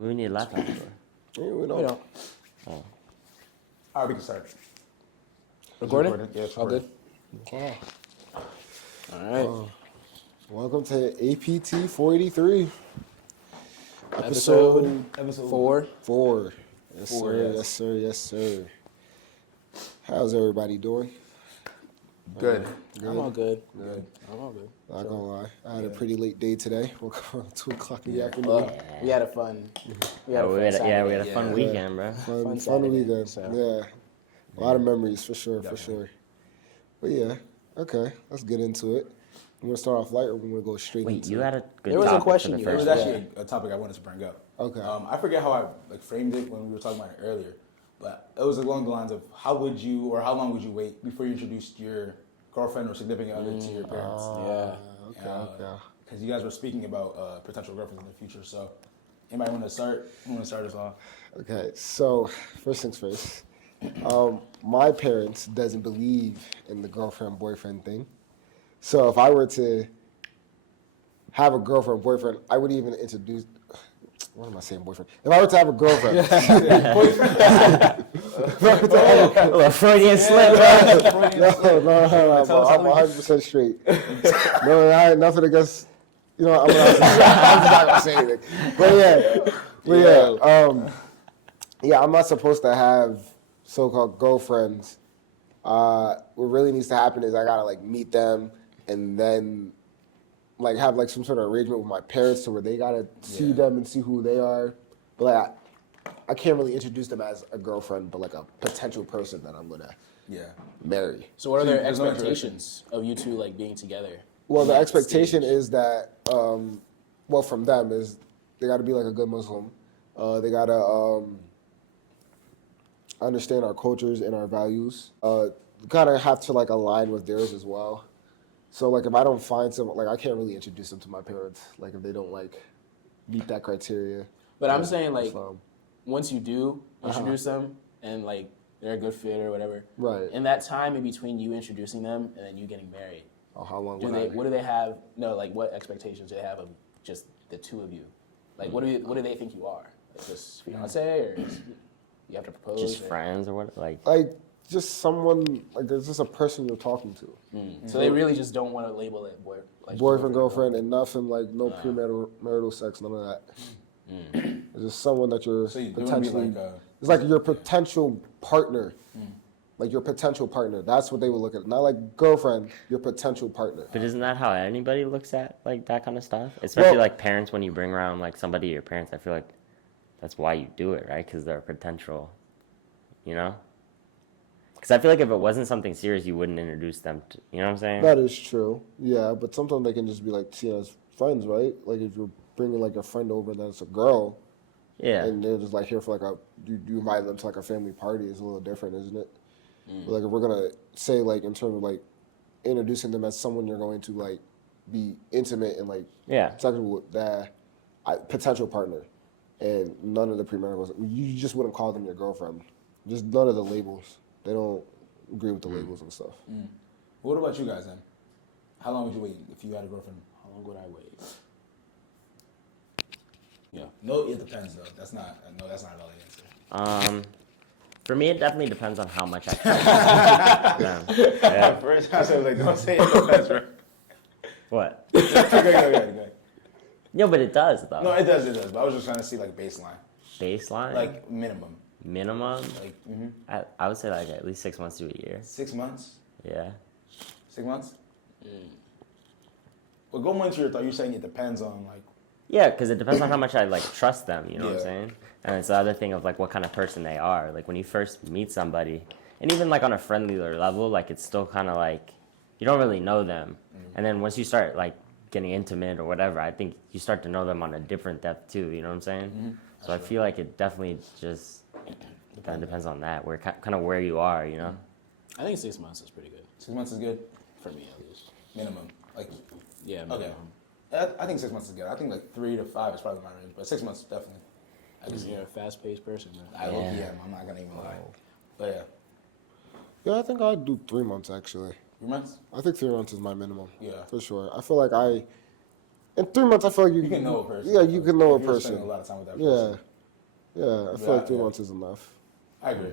We need a laptop for. We don't. Oh. All right, we can start. Recording? Yeah, it's All recording. good? Okay. All right. Welcome to APT483. Episode Four. Yes, Four, sir. yes. Yes, sir. Yes, sir. How's everybody doing? Good. I'm all good. Good. I'm all good. Not gonna lie. I had a pretty late day today. Woke up around 2 o'clock in the afternoon. We had a fun. We had a fun we Saturday. had a fun weekend, bro. Fun Saturday, weekend. so. Yeah. A lot of memories for sure, for sure. But yeah, okay. Let's get into it. You want to start off light or we want to go straight Wait, into you it? had a good There was a topic question for the you It first was one. actually a topic I wanted to bring up. Okay. I forget how I framed it when we were talking about it earlier, but it was along the lines of how long would you wait before you introduced your girlfriend or significant other to your parents? Okay. Because you guys were speaking about potential girlfriends in the future. So, anybody want to start? Who want to start us off? Okay, so first things first. My parents doesn't believe in the girlfriend-boyfriend thing. So if I were to have a girlfriend-boyfriend, I would even introduce... What am I saying, boyfriend? If I were to have a girlfriend... A little Freudian slip, bro. No, I'm 100% straight. No, I ain't nothing against... You know, I'm not going to say anything. Yeah, I'm not supposed to have so-called girlfriends. What really needs to happen is I gotta like meet them and then like have like some sort of arrangement with my parents to where they gotta see them and see who they are. But like I can't really introduce them as a girlfriend, but like a potential person that I'm gonna marry. So what are their There's no expectations of you two like being together? Well, the expectation is that, from them is they gotta be like a good Muslim. They gotta understand our cultures and our values. Kind of have to like align with theirs as well. So like if I don't find someone, like I can't really introduce them to my parents. Like if they don't like meet that criteria. But I'm saying like Islam. once you do introduce them and like they're a good fit or whatever. Right. In that time in between you introducing them and then you getting married, Oh, how long? what do they have? No, like what expectations do they have of just the two of you? Like what do they think you are? Like just fiance or you have to propose? Just or? friends or what? Like, Just someone like there's just a person you're talking to. So they really just don't want to label it Boyfriend, girlfriend, and nothing like no premarital sex, none of that. It's just someone that you're So you potentially. It's like your potential partner. Like your potential partner. That's what they would look at. Not like girlfriend, your potential partner. but isn't that how anybody looks at like that kind of stuff? Especially Well- like parents when you bring around like somebody your parents. I feel like that's why you do it, right? Because they're a potential, you know. Because I feel like if it wasn't something serious, you wouldn't introduce them to. You know what I'm saying? That is true. Yeah, but sometimes they can just be like seen as friends, right? Like if you're bringing like a friend over that's a girl, Yeah. and they're just like here for like you invite them to like a family party. It's a little different, isn't it? But like if we're gonna say like in terms of like introducing them as someone you're going to like be intimate and like sexual with that potential partner, and none of the premarital, you just wouldn't call them your girlfriend. Just none of the labels. They don't agree with the labels and stuff. What about you guys then? How long would you wait if you had a girlfriend? How long would I wait? Yeah. No, it depends though. That's not a valid answer. For me, it definitely depends on how much I trust them. Yeah. First, I was like, don't say it depends, bro. What? Go ahead. No, but it does though. No, it does. But I was just trying to see like baseline, Baseline? like minimum, Minimum? like I would say like at least 6 months to a year. 6 months. Yeah. 6 months. Well, go more into your thought. You're saying it depends on like. Yeah, because it depends on how much I like trust them. You know what I'm Yeah. saying? And it's the other thing of like what kind of person they are. Like when you first meet somebody, and even like on a friendlier level, like it's still kind of like you don't really know them. And then once you start like getting intimate or whatever, I think you start to know them on a different depth too. You know what I'm saying? So I feel like it definitely just kind of depends on that, where kind of where you are. You know? I think 6 months is pretty good 6 months is good. for me at least. Minimum, like. Yeah. Okay. Minimum. I think 6 months is good. I think like 3 to 5 is probably my range, but 6 months definitely. I can see You're it. a fast-paced person, man. I hope yeah. I'm not gonna even lie. But yeah, Yeah, I think I'd do 3 months actually. 3 months. I think 3 months is my minimum. Yeah. For sure. I feel like in 3 months I feel like You can know a person. Yeah, you can know a If you're person. spending a lot of time with that Yeah. person. Yeah, I feel like 3 months is enough. I agree.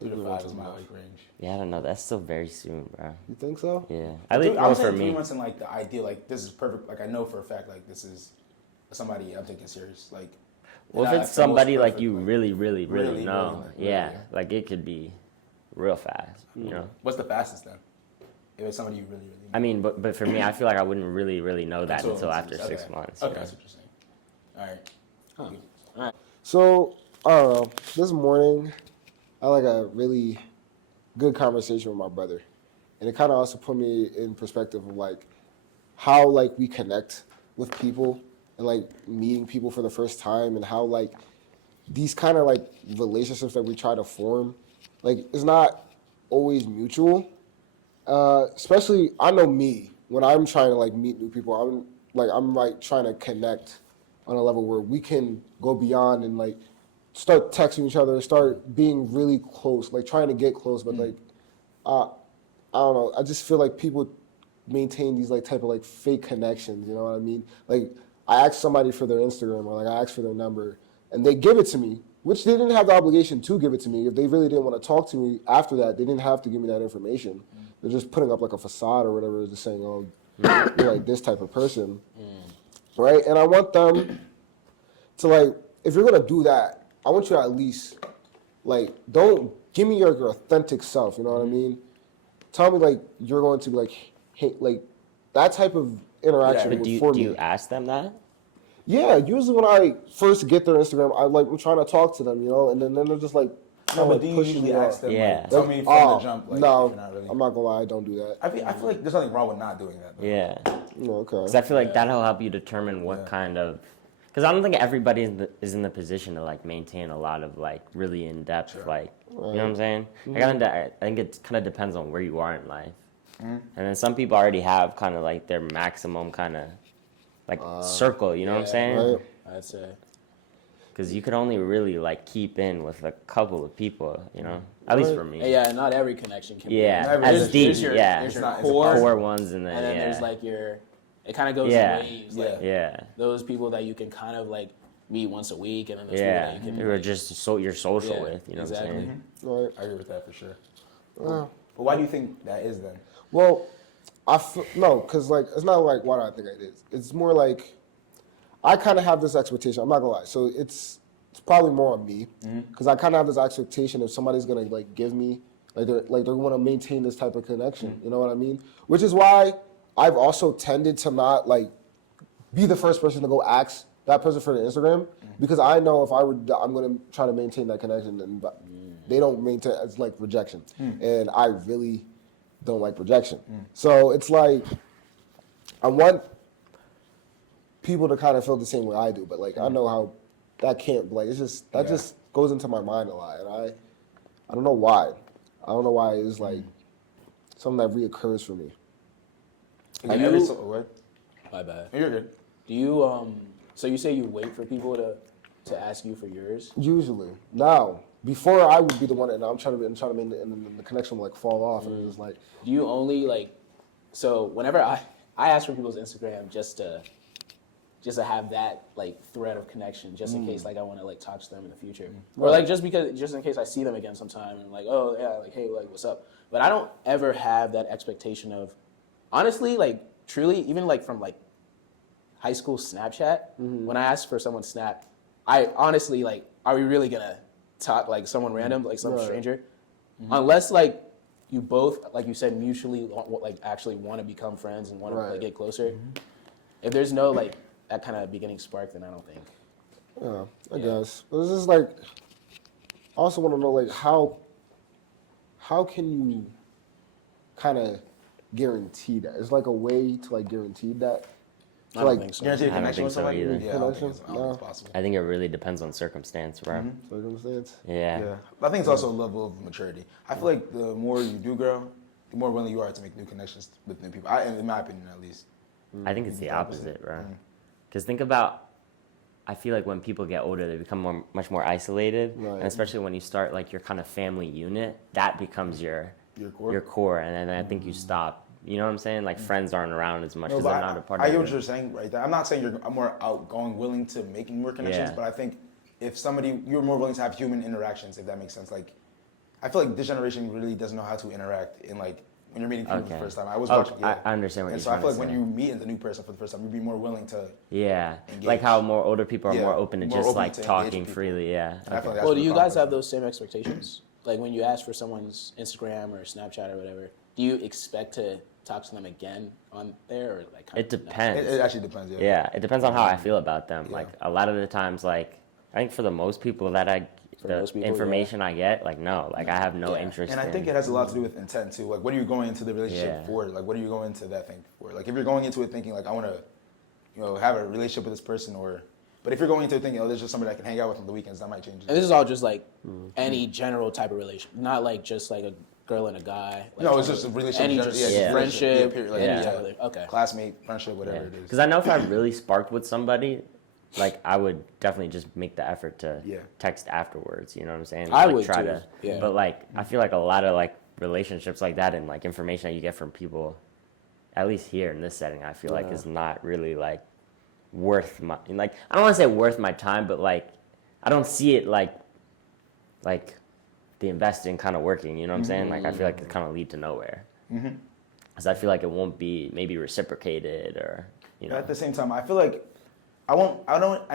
3 to 5 is my like range. Yeah, I don't know. That's still very soon, bro. You think so? Yeah, I know would for say me. 3 months in like the ideal, like this is perfect. Like I know for a fact, like this is somebody I'm taking serious. Like, Well, and if I it's feel most somebody like perfect, you really really, know, like, yeah, really. like it could be real fast, you know. What's the fastest then? If it's somebody you really know. I mean, but for me, I feel like I wouldn't really know that until it's- after 6 okay. months. Okay, you know? that's what you're saying. All right. So, I don't know. This morning, I had like a really good conversation with my brother. And it kind of also put me in perspective of like how like we connect with people and like meeting people for the first time and how like these kind of like relationships that we try to form, like it's not always mutual. Especially, I know me, when I'm trying to like meet new people, I'm like trying to connect on a level where we can go beyond and like start texting each other, start being really close, like trying to get close, but like I don't know, I just feel like people maintain these like type of like fake connections, you know what I mean? Like I ask somebody for their Instagram or like I ask for their number and they give it to me, which they didn't have the obligation to give it to me. If they really didn't want to talk to me after that, they didn't have to give me that information. They're just putting up like a facade or whatever, just saying, oh, you're like this type of person, right? And I want them to like, if you're gonna do that, I want you to at least like, don't give me your authentic self. You know what I mean? Tell me like you're going to be like, hey, like that type of interaction. But do you ask them that? Yeah, usually when I first get their Instagram, I'm trying to talk to them, you know, and then they're just like, No, but do you usually ask them? Yeah. Like, tell me from the jump. Like, no, if you're not really. I'm not gonna lie, I don't do that. I feel like there's nothing wrong with not doing that. Though. Yeah, No, okay. because I feel like that'll help you determine what kind of. Because I don't think everybody is in the position to like maintain a lot of like really in depth like you know what I'm saying. I think it kind of depends on where you are in life, and then some people already have kind of like their maximum kind of like circle. You know what I'm saying? Right. I'd say. Because you could only really like keep in with a couple of people, you know. At least for me. Yeah, not every connection can Yeah, be. as deep. There's your, Yeah, there's your It's core, core ones, and then there's like your. It kind of goes Yeah. in waves. Like yeah. those people that you can kind of like meet once a week, and then those Yeah, people that you can. you were just you're social Yeah, with, you know exactly. what I'm saying? Right. I agree with that for sure. But why do you think that is then? Well, no, because like it's not like why do I think it is. It's more like I kind of have this expectation. I'm not gonna lie. So it's probably more on me because I kind of have this expectation if somebody's gonna like give me like they're want to maintain this type of connection. You know what I mean? Which is why I've also tended to not like be the first person to go ask that person for the Instagram because I know if I'm gonna try to maintain that connection and they don't maintain it's like rejection, and I really don't like rejection. So it's like I want people to kind of feel the same way I do, but like I know how that can't like it's just that just goes into my mind a lot, and I don't know why. I don't know why it's like something that reoccurs for me. Like every what? My bad. You're good. Do you So you say you wait for people to ask you for yours? Usually, now before I would be the one, and I'm trying to make the connection will like fall off, and it's like Do you only like? So whenever I ask for people's Instagram just to have that like thread of connection, just in case like I want to like talk to them in the future, or like just in case I see them again sometime and like oh yeah like hey like what's up. But I don't ever have that expectation of, honestly like truly even like from like high school Snapchat when I ask for someone's Snap, I honestly like are we really gonna talk like someone random like some stranger, unless like you both like you said mutually like actually want to become friends and want to like, get closer. If there's no like that kind of beginning spark, then I don't think. yeah, I guess. But it's just like I also want to know like how can you kind of guarantee that? It's like a way to like guarantee that. I don't think so. Guarantee a I don't connection think with so somebody? either. Yeah, I don't think it's possible. I think it really depends on circumstance, bro. Circumstance. Yeah. Yeah, but I think it's also a level of maturity. I feel like the more you do grow, the more willing you are to make new connections with new people. In my opinion, at least. I think it's the opposite, bro. Because think about, I feel like when people get older, they become much more isolated, Right. and especially when you start like your kind of family unit, that becomes your core, and then I think you stop. You know what I'm saying? Like friends aren't around as much because they're not a part of I get it. what you're saying right there. I'm not saying you're more outgoing, willing to making more connections, Yeah. but I think if somebody, you're more willing to have human interactions, if that makes sense. Like, I feel like this generation really doesn't know how to interact in like when you're meeting people for the first time. I was watching. Yeah. I understand what and you're so I trying feel to like say. when you meet a new person for the first time, you'd be more willing to. Yeah, engage. like how more older people are Yeah, more open to more just open like to engage talking with people. freely. Yeah. And I feel like that's Well, where do the you problem guys comes have from. those same expectations? Like when you ask for someone's Instagram or Snapchat or whatever, do you expect to talk to them again on there, or like? It depends. It actually depends. Yeah. Yeah, it depends on how I feel about them. Yeah. Like a lot of the times, like I think for the most people that the most people, information I get, like no, like I have no Yeah. interest. And I think it has a lot to do with intent too. Like, what are you going into the relationship Yeah. for? Like, what are you going into that thing for? Like, if you're going into it thinking like I want to, have a relationship with this person, but if you're going into it thinking, oh, there's just somebody I can hang out with on the weekends, that might change. And this is all just like any general type of relation, not like just like a girl and a guy. Like No, it's just a relationship. Any generally. just Yeah. friendship, period. Like, any Yeah. type of okay. Classmate, friendship, whatever it is. Because I know if I really sparked with somebody, like I would definitely just make the effort to Yeah. text afterwards. You know what I'm saying? I Like, would try too, to. yeah. But like I feel like a lot of like relationships like that and like information that you get from people, at least here in this setting, I feel like is not really like worth my like I don't want to say worth my time, but like I don't see it like the investing kind of working. You know what I'm saying? Like I feel like it kind of lead to nowhere. Because I feel like it won't be maybe reciprocated or you But know. at the same time, I feel like I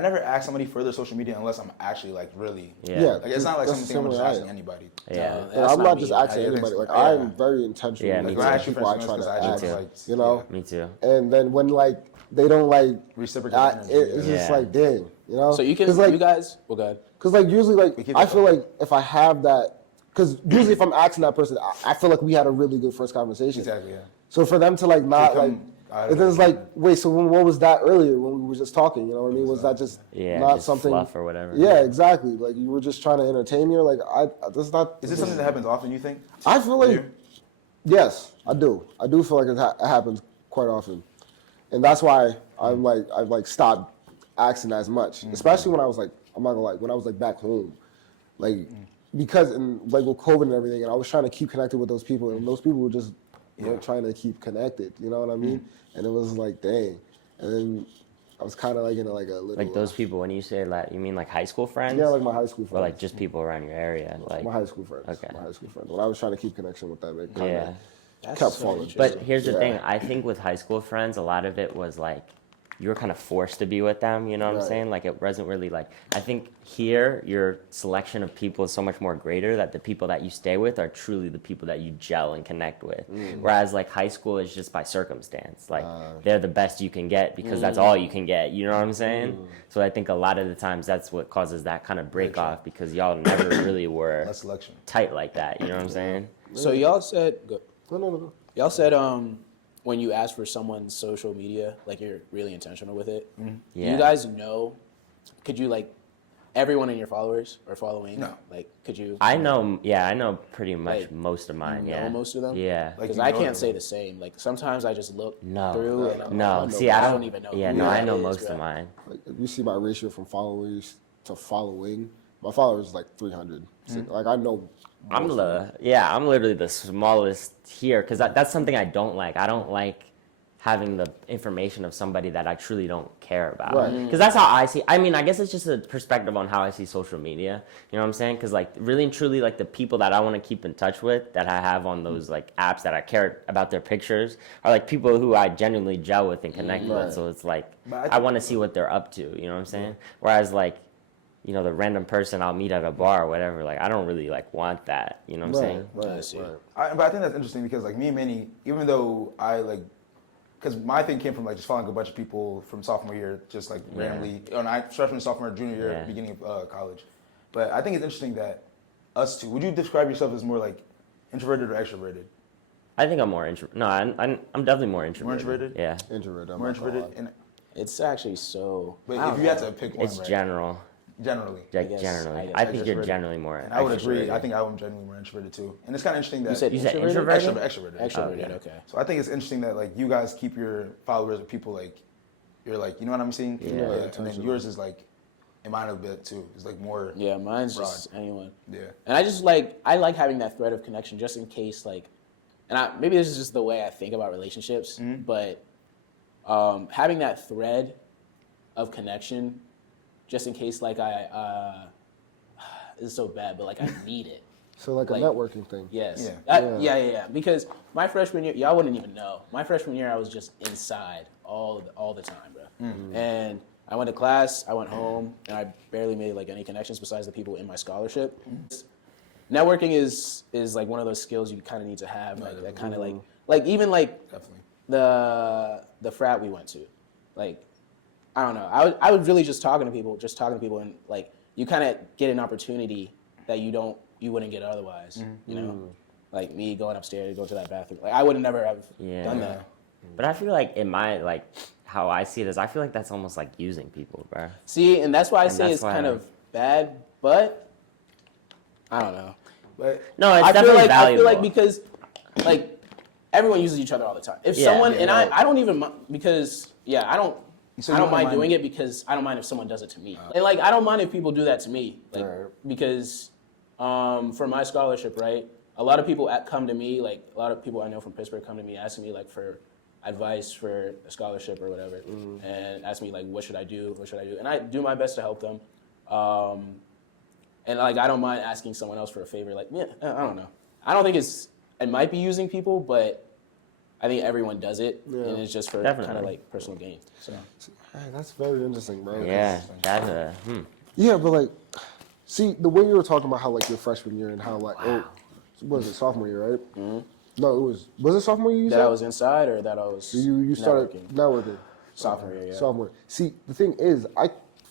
never ask somebody for their social media unless I'm actually like really. Yeah. Like, it's not like That's something I'm the just same way I asking am. anybody. Yeah. No, Like, that's I'm not just me. asking Yeah, anybody. Like yeah. I'm very intentional. Yeah, with me Like, when I too. ask you for people I instance, try because to I ask. just too. like, You know? Me too. And then when like they don't like, reciprocate energy. it's just Yeah. like dang, you know. So you can, 'Cause, like, you guys, well, go ahead. Because like usually like We keep I it feel going. like if I have that, because usually if I'm asking that person, I feel like we had a really good first conversation. Exactly. Yeah. So for them to like not come like, out of it is that. like wait, so what was that earlier when we were just talking? You know what I mean? Was that just Yeah, not just something? fluff or whatever. Yeah, exactly. Like you were just trying to entertain me. Or like that's not. Is this something that happens often? You think? I feel For like you? yes, I do. I do feel like it happens quite often, and that's why I've like stopped asking as much, especially when I was like I'm not gonna lie, when I was like back home, like because and like with COVID and everything, and I was trying to keep connected with those people, and those people were just weren't trying to keep connected. You know what I mean? And it was like dang, and then I was kind of like in like a little Like those people, when you say that, you mean like high school friends? yeah, like my high school friends. Or like just people around your area? Like, my high school friends. Okay. My high school friends. When I was trying to keep connection with them, it kind of yeah. That's kept so falling. interesting. But here's the Yeah. thing. I think with high school friends, a lot of it was like you were kind of forced to be with them. You know what I'm Right. saying? Like it wasn't really like. I think here your selection of people is so much more greater that the people that you stay with are truly the people that you gel and connect with. Whereas like high school is just by circumstance. Like they're the best you can get because that's all you can get. You know what I'm saying? So I think a lot of the times that's what causes that kind of break off because y'all never really were Less selection. tight like that. You know what I'm saying? So y'all said, no. y'all said, when you ask for someone's social media, like you're really intentional with it. Do Yeah. you guys know? Could you like everyone in your followers or following? No. Like, could you? I know. Yeah, I know pretty much Like, most of mine. know Yeah. most of them? Yeah. Like, Because you I know can't them. say the same. Like sometimes I just look No. through and I'm No, like, see, I don't even know. Yeah, who no, I that know is, most bro. of mine. Like if you see my ratio from followers to following, my followers is like 300. Like I know. I'm literally the smallest here because that's something I don't like. I don't like having the information of somebody that I truly don't care about. Right. Because that's how I see. I mean, I guess it's just a perspective on how I see social media. You know what I'm saying? Because like really and truly, like the people that I want to keep in touch with, that I have on those like apps that I care about their pictures, are like people who I genuinely gel with and connect Right. with. So it's like But I I think- want to see what they're up to. You know what I'm saying? Whereas like. You know, the random person I'll meet at a bar or whatever, like, I don't really, like, want that. You know what I'm saying? I Right. see. Right. But I think that's interesting because like me and Manny, even though I like, because my thing came from like just following a bunch of people from sophomore year, just like randomly, freshman, sophomore, junior year, Yeah. beginning of college. But I think it's interesting that us two, would you describe yourself as more like introverted or extroverted? I think I'm more introverted. No, I'm definitely more introverted. More introverted? Yeah. Introverted. I'm More not gonna introverted? lie. And, It's actually so. but I if don't you had know. to pick one, It's right? general. Generally. Like, guess- generally. I guess I think you're extroverted. generally more And I would agree. extroverted. I think I am generally more introverted too. And it's kind of interesting that You said You said introverted? introverted? Extroverted. Extroverted. Okay. Okay. So I think it's interesting that like you guys keep your followers with people like you're like, you know what I'm saying? Yeah. And then Intentional. yours is like, and mine a bit too. It's like more. Yeah, mine's Broad. just anyone. Yeah. And I just like having that thread of connection just in case like, and maybe this is just the way I think about relationships, but having that thread of connection just in case like this is so bad, but like I need it. So like a networking thing. Yes. Yeah. Yeah. Because my freshman year, y'all wouldn't even know. My freshman year, I was just inside all the time, bro. Mm-hmm. And I went to class, I went home, and I barely made like any connections besides the people in my scholarship. Networking is like one of those skills you kind of need to have, like that kind of like even like Definitely. the frat we went to, like I don't know. I was really just talking to people, and like you kind of get an opportunity that you wouldn't get otherwise. You know, like me going upstairs, go to that bathroom. Like I would never have done that. But I feel like in my like how I see it is I feel like that's almost like using people, bro. See, and that's why I say that's it's why kind of bad, but I don't know. But No, it's I definitely feel valuable. like because like everyone uses each other all the time. If someone I don't even because I don't mind doing it because I don't mind if someone does it to me. And like I don't mind if people do that to me, like because for my scholarship, right? A lot of people come to me, like a lot of people I know from Pittsburgh come to me asking me like for advice for a scholarship or whatever, and ask me like what should I do, and I do my best to help them. And like I don't mind asking someone else for a favor. Like I don't know. I don't think it might be using people, but I think everyone does it, and it's just for kind of like personal gain. So That's very interesting, bro. Yeah, that's a Yeah, but like, see, the way you were talking about how like your freshman year and how like, was it sophomore year, right? No, was it sophomore year? that I was inside, or that I was You started networking. sophomore year. Yeah. Sophomore. See, the thing is,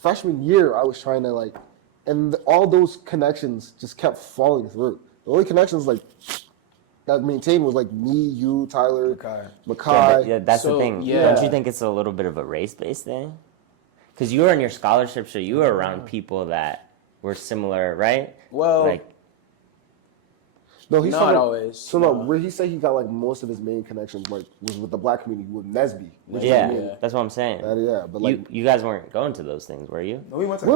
freshman year I was trying to like, and all those connections just kept falling through. The only connections like that maintained was like me, you, Tyler, Makai. yeah, that's the thing. yeah. Don't you think it's a little bit of a race-based thing? Because you were in your scholarship, so you were around people that were similar, right? Well, like No, he's not talking, always. So no, where he said he got like most of his main connections like was with the black community with Nesby. yeah, that's what I'm saying. But like you guys weren't going to those things, were you? No, we went to.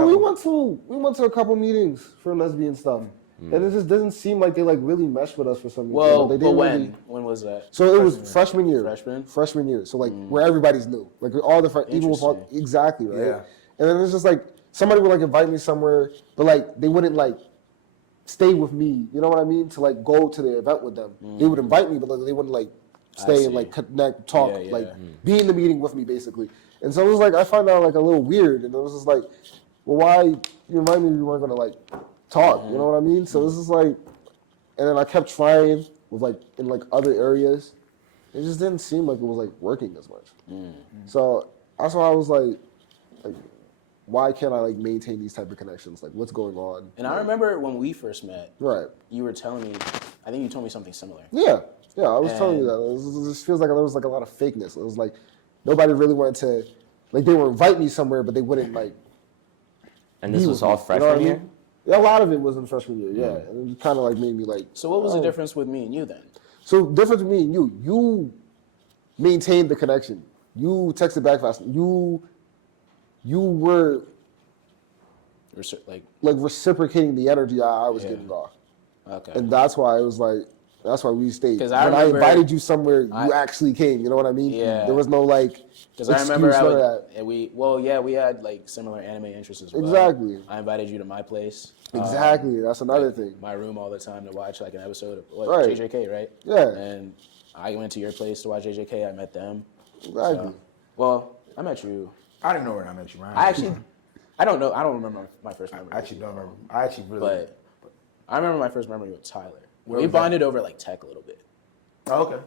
we went to a couple meetings for Nesby and stuff, and it just doesn't seem like they like really meshed with us for some reason. Well, they but didn't when? really- When was that? So it was freshman year. Freshman? Freshman year. So like where everybody's new, like all the even with all, exactly right. Yeah. And then it's just like somebody would like invite me somewhere, but like they wouldn't like stay with me. You know what I mean? To like go to the event with them, they would invite me, but like, they wouldn't like stay and like connect, talk, like be in the meeting with me basically. And so it was like I found out like a little weird, and it was just like, well, why you invite me? You weren't gonna like talk. You know what I mean? So this is like, and then I kept trying with like in like other areas. It just didn't seem like it was like working as much. So that's why I was like, why can't I like maintain these type of connections? Like, what's going on? And I remember when we first met. Right. You were telling me. I think you told me something similar. Yeah. I was telling you that. It just feels like there was like a lot of fakeness. It was like nobody really wanted to, like they would invite me somewhere, but they wouldn't like. And this be was with all me, you know freshman what I mean? year? Yeah, a lot of it was in freshman year. Yeah, and it kind of like made me like. So what was the difference with me and you then? So difference with me and you maintained the connection. You texted back fast. You were Like reciprocating the energy I was giving off. Okay. And that's why it was like, that's why we stayed. 'Cause When I remember- I invited you somewhere, you actually came. You know what I mean? Yeah. There was no like, Because I remember excuse for that. we had like similar anime interests as well. Exactly. I invited you to my place. Exactly. That's another thing. My room all the time to watch like an episode of Right. JJK, right? Yeah. And I went to your place to watch JJK. I met them. Exactly. Well, I met you. I don't even know where I met you, man. I don't know. I don't remember my first memory. I actually don't remember. I actually really. But I remember my first memory with Tyler. Where We was that? bonded over like tech a little bit. Oh, okay.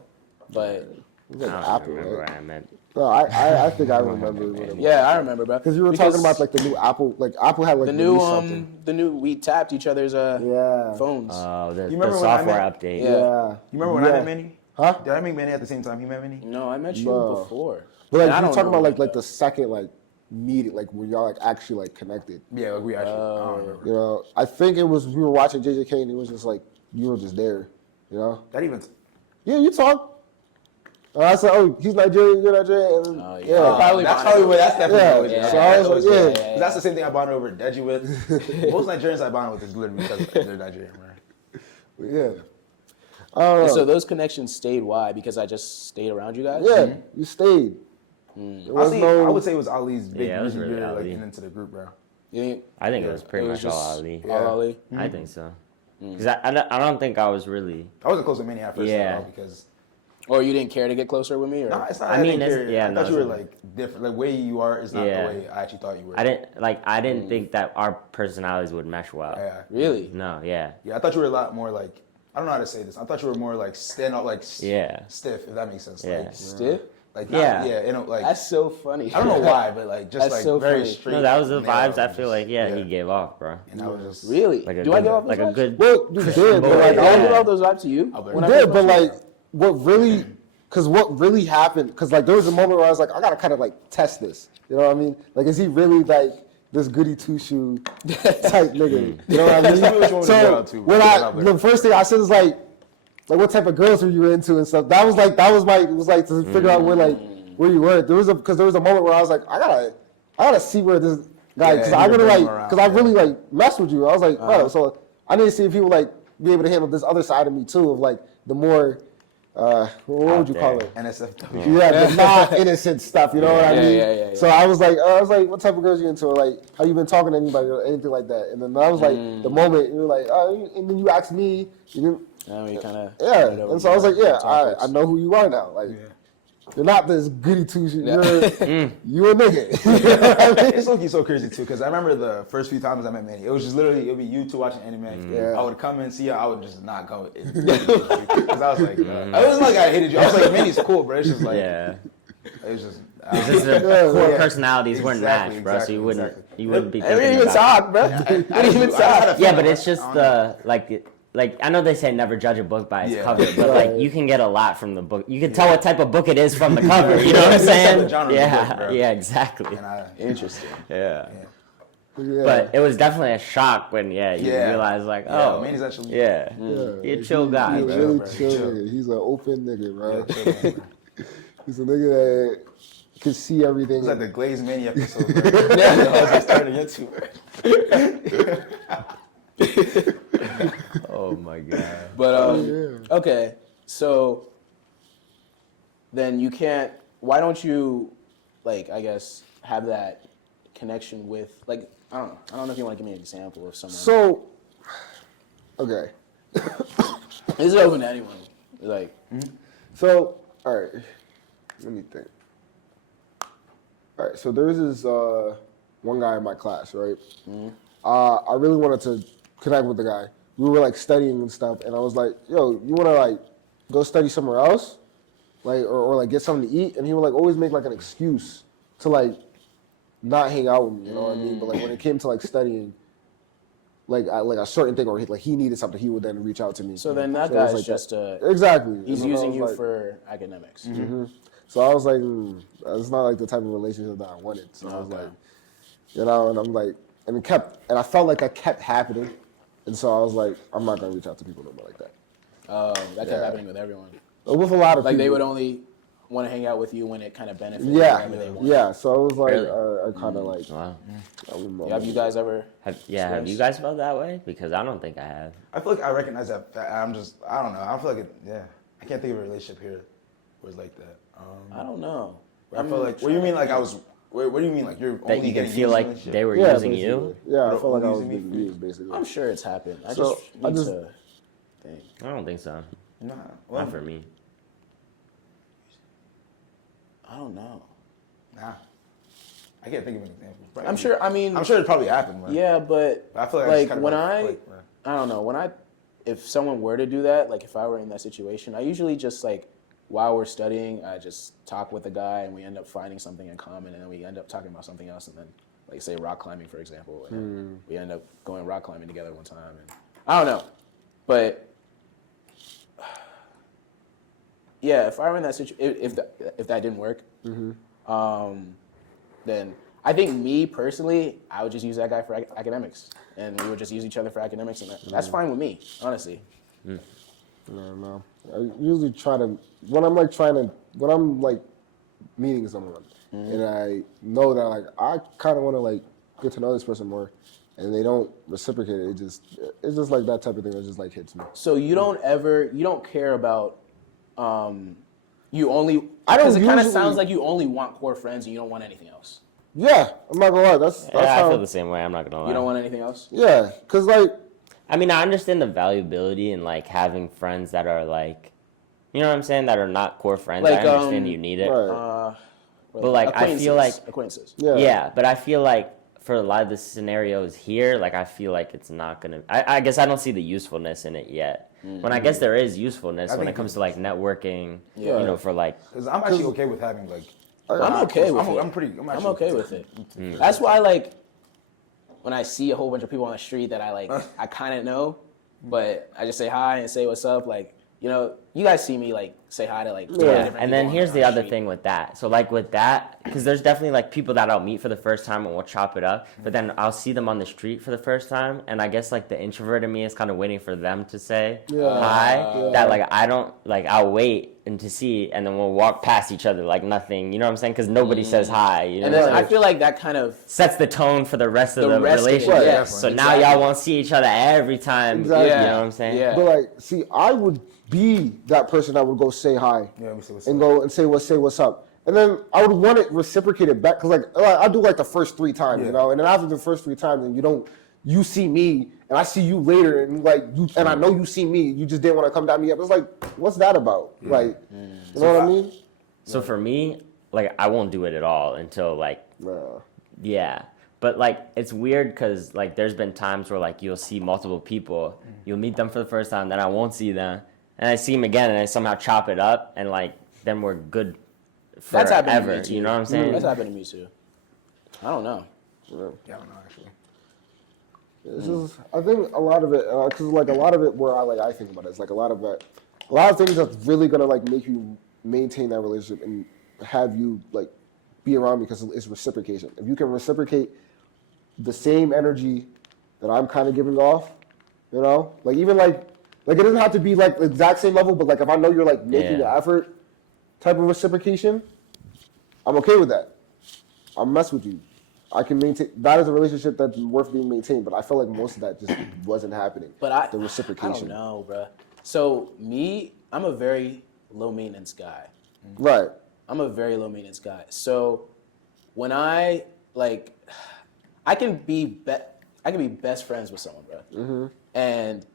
But It was I like don't Apple, remember right? where I met. No, I think I remember. yeah, I remember, bro. Because you were talking about like the new Apple, like Apple had like the new released something. we tapped each other's Yeah. phones. The remember when I software met- update. Yeah. You remember when I met Manny? Huh? Did I meet Manny at the same time he met Manny? No, I met you No. before. But like And I you're don't talking know about like that. the second like meeting, like when y'all like actually like connected. Yeah, like we actually. I don't remember. You know, I think it was we were watching JJK and it was just like you were just there. You know? That even. Yeah, you talk. And I said, "Oh, he's Nigerian, you're Nigerian." And, Oh, yeah. yeah. Probably That's bonded probably what. That's definitely Yeah. what it is. So I was like, yeah. 'Cause that's the same thing I bonded over Deji with. Most Nigerians I bond with is literally because they're Nigerian, man. Yeah. I don't know. So those connections stayed. Why? Because I just stayed around you guys. Yeah, you stayed. There was Honestly, no. I would say it was Ali's big Yeah, it was reason really you're like Ali. getting into the group, bro. I think it was pretty much all Ali. All Ali? I think so. Because I don't think I was really. I wasn't close to Manny at first at all because. Or you didn't care to get closer with me? Or? No, it's not. I mean, I thought you were it's- like different. The way you are is not the way I actually thought you were. I didn't think that our personalities would mesh well. Yeah. Really? No, yeah. Yeah, I thought you were a lot more like. I don't know how to say this. I thought you were more like stand up, like stiff, if that makes sense. Yeah. Like, Stiff? like Yeah. you know, like That's so funny. I don't know why, but like just That's like so very funny. straight. No, that was the male, vibes. I feel just- like he gave off, bro. And I was just Really? Like a Do good, I give off those like a vibes? good. Well, you did, but boy, like, I yeah. give off those vibes to you? bet. When I you first did, but met you? like, what really happened? Because like there was a moment where I was like, I gotta kind of like test this. You know what I mean? Like, is he really like this goody two shoe type nigga? You know what I mean? Tell me which one to go out to, when bro. the first thing I said was like what type of girls were you into and stuff. That was like to figure out where you were. There was a moment where I was like, I gotta see where this guy, because Yeah, I you really were like, bringing around, because I really like messed with you. I was like, oh, so I need to see if he would like be able to handle this other side of me too, of like the more, what would you call it? NSFW. Yeah, the not innocent stuff. You know what I mean? Yeah. So I was like, what type of girls you into? Or like, how you been talking to anybody or anything like that? And then that was like the moment you were like, and then you asked me. You didn't, You kind of and so I was like, I know who you are now. Like, you're not this goody two shoe. You're a nigga. You know what I mean? It's looking so crazy too, because I remember the first few times I met Manny, it was just literally, it would be you two watching anime. Yeah. I would come and see you, I would just not go. Because I was like, it wasn't like I hated you. I was like, Manny's cool, bro. It's just like, Yeah. it was just. It's just the core Yeah. personalities weren't Exactly, matched, bro. So you wouldn't exactly. you wouldn't be I thinking didn't even about talk, bro. I didn't even talk. Yeah, but it's just the like I know they say never judge a book by its Yeah. cover, but like you can get a lot from the book. You can tell what type of book it is from the cover. You know what I'm saying? The genre of the Yeah, book, bro. yeah, exactly. Interesting. Yeah. Yeah. But it was definitely a shock when you Yeah. realize like, Yeah, oh, Manny's actually. yeah, you're a chill guy, He's a bro. really bro. chill Chill. nigga. He's an open nigga, bro. Yeah, chill, man. He's a nigga that can see everything. It's like the Glazed Manny episode, bro. That's what it's turning into. Oh my god. But okay, so then you can't. Why don't you, like, I guess, have that connection with, like, I don't know if you want to give me an example of someone. So, okay. This is open to anyone. Like, So, all right. Let me think. All right. So there's this one guy in my class, right? I really wanted to connect with the guy. We were like studying and stuff, and I was like, "Yo, you want to like go study somewhere else, like or like get something to eat?" And he would like always make like an excuse to like not hang out with me. You know what I mean? But like when it came to like studying, like a certain thing, or he needed something, he would then reach out to me. so then that it was guy's like just exactly. he's And I using was you like- for academics. So I was like, it's not like the type of relationship that I wanted. So I was Okay. like, you know, and I'm like, and I felt like that kept happening. And so I was like, I'm not going to reach out to people no more like that. That kept Yeah. happening with everyone. With a lot of Like people. they would only want to hang out with you when it kind of benefited Yeah, whatever they want. yeah. So it was like, Really? I kind of like, Wow. I wouldn't know. Have you guys ever? Have Serious? you guys felt that way? Because I don't think I have. I feel like I recognize that. I don't know. I feel like I can't think of a relationship here where it's like that. I don't know. I feel like, what do you mean like I was, what do you mean like you're That only you getting can feel used in a like relationship? they were Yeah, using basically. you. Yeah, I What, felt like I was using me being for- used, basically. I'm sure it's happened. I So, just I need just- to think. I don't think so. Nah, well, Not for me. I don't know. nah. I can't think of an example. I'm sure. I mean, I'm sure it probably happened, man. yeah, but I feel like I like just kinda when like, I don't know, if someone were to do that, like if I were in that situation, I usually just like while we're studying, I just talk with the guy and we end up finding something in common, and then we end up talking about something else, and then like say rock climbing, for example, and we end up going rock climbing together one time, and I don't know, but yeah, if I were in that situation, if that didn't work, then I think me personally, I would just use that guy for academics, and we would just use each other for academics, and that's fine with me, honestly. I don't know. I usually try to when I'm like meeting someone and I know that like I kind of want to like get to know this person more, and they don't reciprocate it. It's just like that type of thing that just like hits me. So you don't care about, you only. I don't Because it kind of usually- sounds like you only want core friends and you don't want anything else. Yeah, I'm not gonna lie. That's Yeah, I how. feel the same way. I'm not gonna lie. You don't want anything else? Yeah, cause like I mean, I understand the valuability in like having friends that are like, you know what I'm saying, that are not core friends. Like, I understand you need it. right. But, like, I feel like- acquaintances. Yeah. But I feel like for a lot of the scenarios here, like I feel like it's not gonna. I guess I don't see the usefulness in it yet. When I guess there is usefulness when think it comes to like networking. Yeah. You know, for like. Because I'm actually okay with having like. I'm okay with it. I'm I'm okay with it. That's why, like, when I see a whole bunch of people on the street that I like, I kind of know, but I just say hi and say what's up. Like, you know, you guys see me like say hi to like 20 different And then people here's on the other street. thing with that. So like with that, because there's definitely like people that I'll meet for the first time and we'll chop it up. But then I'll see them on the street for the first time, and I guess like the introvert in me is kind of waiting for them to say hi. That like I don't like. I'll wait and to see, and then we'll walk past each other like nothing. You know what I'm saying? Because nobody says hi. You know And what then I'm I saying? feel like that kind of Sets the tone for the rest of The the rest of it, relationship. yeah, So now exactly. y'all won't see each other every time. Exactly. You know what I'm saying? Yeah. But like, see, I would be that person that would go say hi Yeah, let me see what's and up. go and say what's up, and then I would want it reciprocated back because like I do like the first 3 times, you Yeah. know, and then after the first 3 times, and you see me and I see you later, and like you and I know you see me, you just didn't want to come down me up. It's like, what's that about? Like, you know what I mean? So for me, like I won't do it at all until like Nah. yeah. But like it's weird because like there's been times where like you'll see multiple people, you'll meet them for the first time, then I won't see them, and I see them again, and I somehow chop it up, and like then we're good that's happened to forever. me too. You know what I'm saying? That's happened to me too. I don't know. Yeah, I don't know actually. This is, I think a lot of it, because like a lot of it where I think about it is like a lot of things that's really gonna like make you maintain that relationship and have you like be around me because it's reciprocation. If you can reciprocate the same energy that I'm kind of giving off, you know, like even like it doesn't have to be like the exact same level, but like if I know you're like making Yeah. the effort type of reciprocation, I'm okay with that. I'll mess with you. I can maintain that is a relationship that's worth being maintained, but I feel like most of that just wasn't happening. But the I reciprocation. don't know, bruh. So me, I'm a very low maintenance guy. Right. I'm a very low maintenance guy. So when I like, I can be best friends with someone, bro. And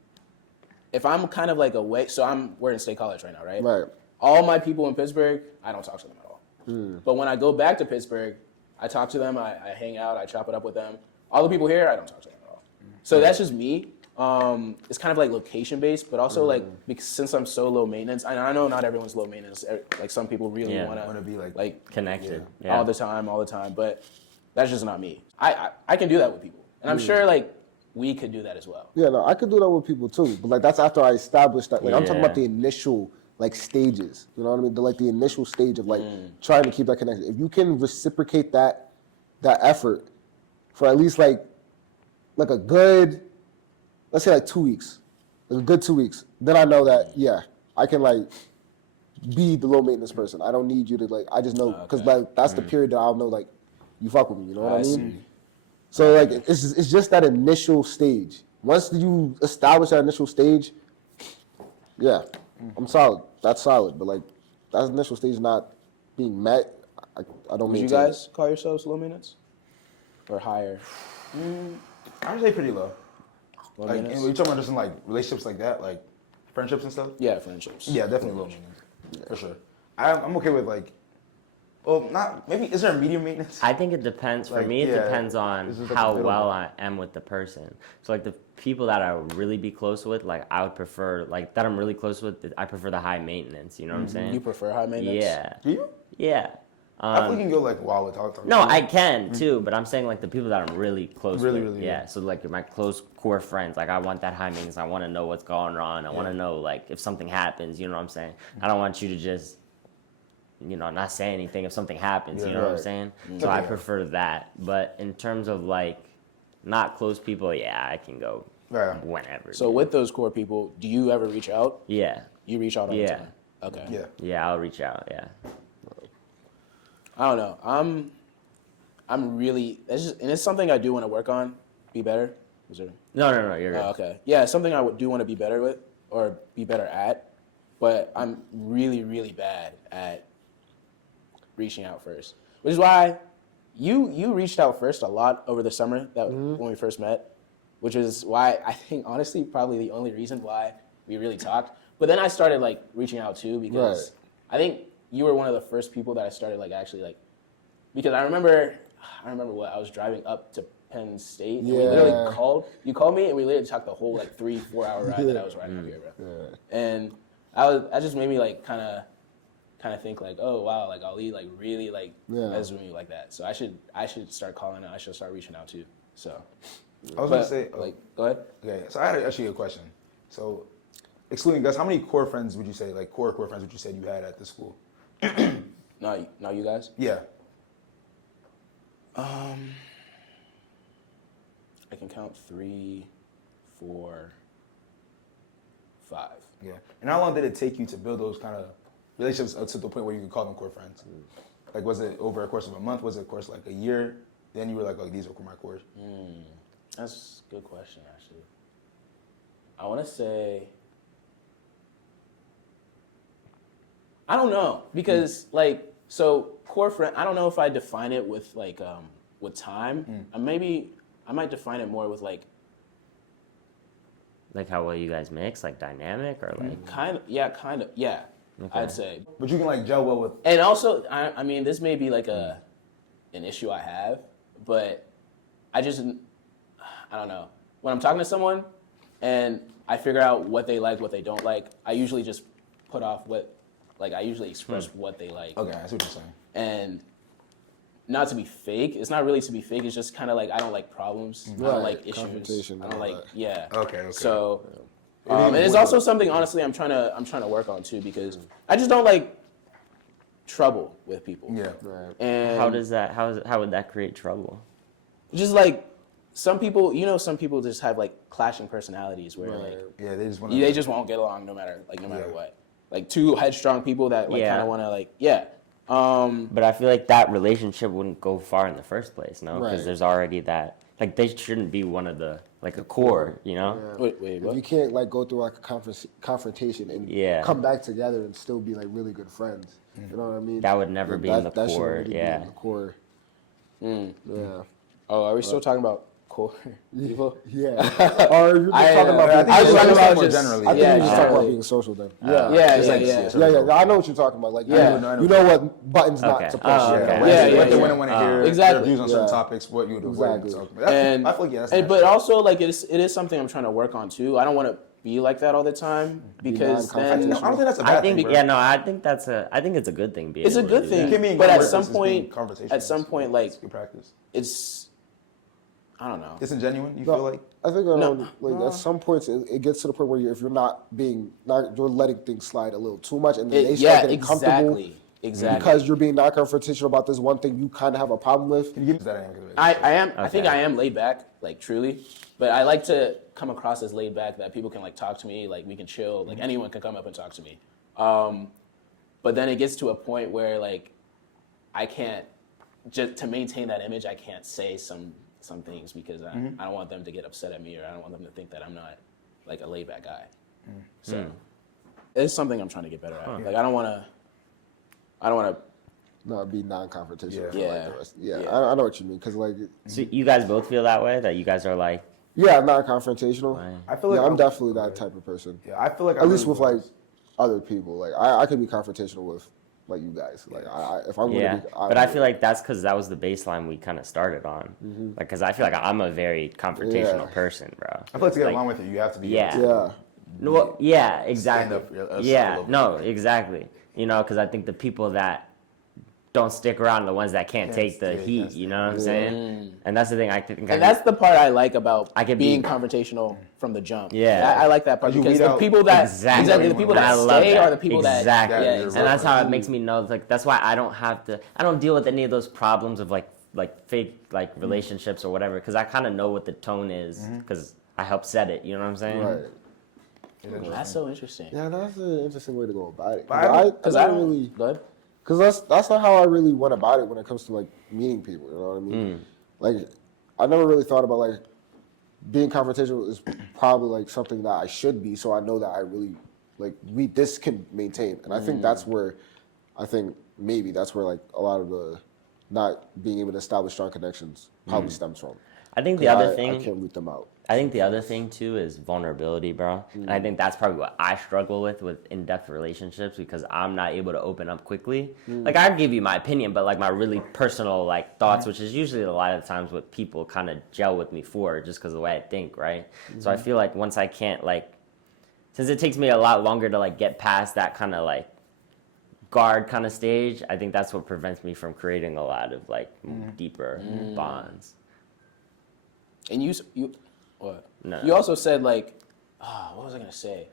if I'm kind of like away, so we're in State College right now, right? Right. All my people in Pittsburgh, I don't talk to them at all. But when I go back to Pittsburgh, I talk to them, I hang out, I chop it up with them. All the people here, I don't talk to them at all. So that's just me. It's kind of like location based, but also like because since I'm so low maintenance, and I know not everyone's low maintenance. Like some people really Yeah. want Wanna to be like Connected. Yeah. all the time. But that's just not me. I can do that with people, and I'm sure like we could do that as well. Yeah, no, I could do that with people too. But like that's after I established that. Like I'm talking about Yeah. the initial like stages. You know what I mean? The initial stage of like trying to keep that connection. If you can reciprocate that effort for at least like a good, let's say like 2 weeks, like a good 2 weeks, then I know that I can like be the low maintenance person. I don't need you to like. I just know because like that's the period that I'll know like you fuck with me. You know what I mean? see. So like it's just that initial stage. Once you establish that initial stage, I'm solid. That's solid. But like that initial stage not being met, I don't. Would you maintain it. guys call yourselves low maintenance or higher? I would say pretty low. Low Like, and maintenance? when you're talking about just in like relationships like that, like friendships and stuff. Yeah, friendships. Yeah, definitely low maintenance for sure. I'm okay with like, well, not maybe. Is there a medium maintenance? I think it depends. For Like, me, it yeah, depends on this is like how available. well I am with the person. So like the people that I would really be close with, like I would prefer, like that I'm really close with, I prefer the high maintenance. You know what I'm saying? You prefer high maintenance? Yeah. Do you? Yeah. I think we can go like a while without talking. No, I can too, but I'm saying like the people that I'm really close Really, with. really, yeah. yeah. So like my close core friends, like I want that high maintenance. I want to know what's going on. I want to know like if something happens. You know what I'm saying? I don't want you to just, not say anything if something happens. Yeah, you know what I'm right. saying? So I Okay. prefer that. But in terms of like not close people, yeah, I can go Right. whenever. So with those core people, do you ever reach out? yeah, You reach out all the Yeah. time? Okay. Yeah. yeah, I'll reach out. Yeah. I don't know. I'm really, and it's something I do want to work on, be better. Is there? No, you're good. Oh, okay. Yeah, it's something I do want to be better with or be better at, but I'm really, really bad at reaching out first. Which is why you reached out first a lot over the summer that when we first met, which is why I think honestly probably the only reason why we really talked. But then I started like reaching out too because I think you were one of the first people that I started like actually like because I remember what I was driving up to Penn State and we literally you called me and we literally talked the whole like 3-4 hour ride that I was riding up here, bro. Yeah. And that just made me like kind of think like, oh wow, like Ali like really like messed with me like that. So I should start calling out. I should start reaching out too. So I was gonna say like go ahead. Okay, so I had actually a question. So excluding Gus, how many core friends would you say, like core friends would you say you had at the school? Not you guys? Yeah. I can count 3, 4, 5. Yeah. And how long did it take you to build those kind of relationships to the point where you could call them core friends? Like, was it over a course of a month? Was it a course like a year? Then you were like, oh, these are my cores. That's a good question, actually. I want to say, I don't know, because like, so core friend, I don't know if I define it with like, with time. I might define it more with like how well you guys mix, like dynamic or like. kind of, yeah. Okay. I'd say. But you can like gel well with. And also, I mean, this may be like an issue I have, but I don't know. When I'm talking to someone and I figure out what they like, what they don't like, I usually just put off I usually express what they like. Okay, I see what you're saying. And not to be fake, it's not really to be fake, it's just kind of like, I don't like problems. I don't like issues. I don't like, Okay. So, and it's also something, honestly, I'm trying to work on too, because I just don't like trouble with people. Yeah. Right. And how would that create trouble? just like some people just have like clashing personalities where like Yeah, they just want they just won't get along no matter what. Like two headstrong people that like kind of want to But I feel like that relationship wouldn't go far in the first place, no? Because Right. there's already that. Like they shouldn't be one of the like a core, you know? Yeah. wait, If what? you can't like go through like a confrontation and come back together and still be like really good friends, you know what I mean? That would never be in the that shouldn't core. really be Yeah. in the core. Yeah. Oh, are we still talking about core people? Yeah. Or you're just talking about. I I was think talking it's about more just generally. I think yeah, you're just talking about generally. being social then. Yeah. I know what you're talking about. Like, Yeah. you know what buttons not Okay. to push. Oh, okay. What they Yeah. want to hear. Exactly. Their views on certain Yeah. topics. What you would avoid. Exactly. So, And, I feel like that's but also like it is something I'm trying to work on too. I don't want to be like that all the time because I then don't think that's a I bad think thing. Bro. I think it's a good thing. Being it's a able to good do thing. that. It can be in But at conversations, some it's being point, conversations. like It's good practice. it's I don't know. Disingenuine. You No, feel like I think at some points it gets to the point where if you're you're letting things slide a little too much, and then they start getting comfortable Exactly. because you're being non-confrontational about this one thing you kind of have a problem with. can you give that? I am. I think Okay. I am laid back, like truly, but I like to come across as laid back that people can like talk to me, like we can chill, like anyone can come up and talk to me. But then it gets to a point where like I can't just to maintain that image. I can't say some things because I don't want them to get upset at me or I don't want them to think that I'm not like a laid back guy. So it's something I'm trying to get better at. Like I don't want to. Not be non-confrontational. for, Yeah. like, the rest. Yeah. Yeah. I know what you mean because like So you guys both feel that way? That you guys are like, non-confrontational. Right. I feel like I'm definitely that type of person. Yeah, I feel like At least with like other people. Like I could be confrontational with like you guys. Like if I'm yeah. gonna be, But I feel like that's because that was the baseline we kind of started on. Like, because I feel like I'm a very confrontational person, bro. I feel like to get along with you, you have to be. Yeah. Yeah. No, yeah, exactly. Stand up for yourself a Yeah, little bit. no, exactly. You know, because I think the people that don't stick around are the ones that can't take the heat. You know what I'm saying? And that's the thing. I think. And that's the part I like about I could being be- confrontational from the jump. Yeah. I like that part You because weed the out- people that Exactly. the people And I that love stay that. are the people Exactly. that Yeah, And that's how it makes me know. Like that's why I don't deal with any of those problems of like fake like relationships or whatever because I kind of know what the tone is because I help set it. You know what I'm saying? Right. That's so interesting. Yeah, that's an interesting way to go about it. But I don't really. Go ahead. Because that's not how I really went about it when it comes to like meeting people. You know what I mean? Like, I never really thought about like being confrontational is probably like something that I should be. So I know that I really like this can maintain, and I think that's where, maybe that's where like a lot of the not being able to establish strong connections probably stems from. I think the 'Cause other I thing, can't root them out. I think the other thing too is vulnerability, bro. And I think that's probably what I struggle with in-depth relationships because I'm not able to open up quickly. Like I give you my opinion, but like my really personal like thoughts, which is usually a lot of the times what people kind of gel with me for, just because of the way I think, right? So I feel like once I can't like, since it takes me a lot longer to like get past that kind of like guard kind of stage, I think that's what prevents me from creating a lot of like deeper bonds. And you what? No. You also said like, what was I gonna say?